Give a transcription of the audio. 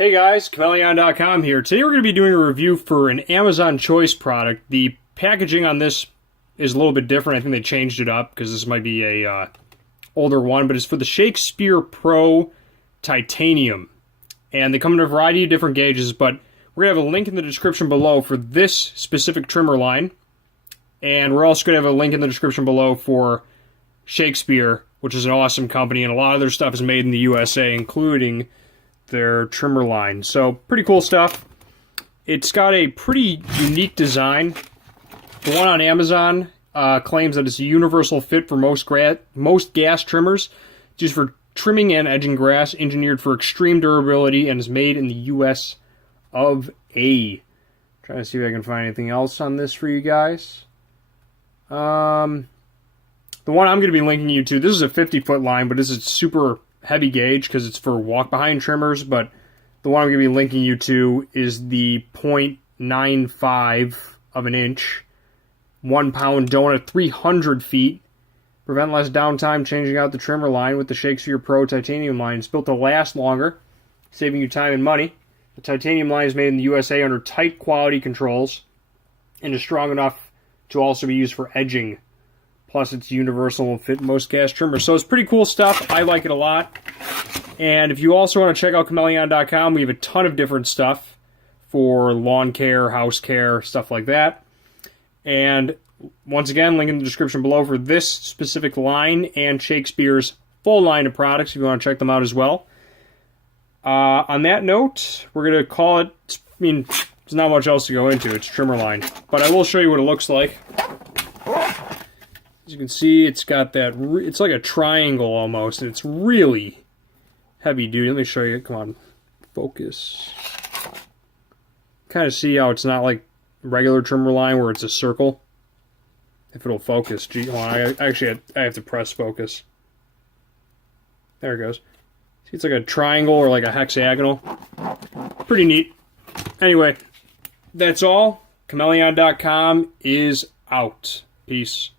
Hey guys, Chmelaeon.com here. Today we're going to be doing a review for an Amazon Choice product. The packaging on this is a little bit different. I think they changed it up because this might be a older one, but it's for the Shakespeare Pro Titanium. And they come in a variety of different gauges, but we're going to have a link in the description below for this specific trimmer line. And we're also going to have a link in the description below for Shakespeare, which is an awesome company, and a lot of their stuff is made in the USA, including their trimmer line. So pretty cool stuff. It's got a pretty unique design. The one on Amazon claims that it's a universal fit for most gas trimmers. It's used for trimming and edging grass, engineered for extreme durability, and is made in the US of A. Trying to see if I can find anything else on this for you guys. The one I'm going to be linking you to, this is a 50-foot line, but this is super heavy gauge because it's for walk-behind trimmers, but the one I'm going to be linking you to is the 0.95 of an inch, 1 pound donut, 300 feet. Prevent less downtime changing out the trimmer line with the Shakespeare Pro Titanium line. It's built to last longer, saving you time and money. The titanium line is made in the USA under tight quality controls and is strong enough to also be used for edging. Plus, it's universal and fit most gas trimmers. So it's pretty cool stuff. I like it a lot. And if you also want to check out Chmelaeon.com, we have a ton of different stuff for lawn care, house care, stuff like that. And once again, link in the description below for this specific line and Shakespeare's full line of products if you want to check them out as well. On that note, we're going to call it, there's not much else to go into. It's trimmer line. But I will show you what it looks like. As you can see, it's got that, it's like a triangle almost, and it's really heavy duty. Let me show you, come on, focus. Kind of see how it's not like regular trimmer line where it's a circle. If it'll focus, gee, hold on, I have to press focus. There it goes. See, it's like a triangle or like a hexagonal. Pretty neat. Anyway, that's all. Chmelaeon.com is out. Peace.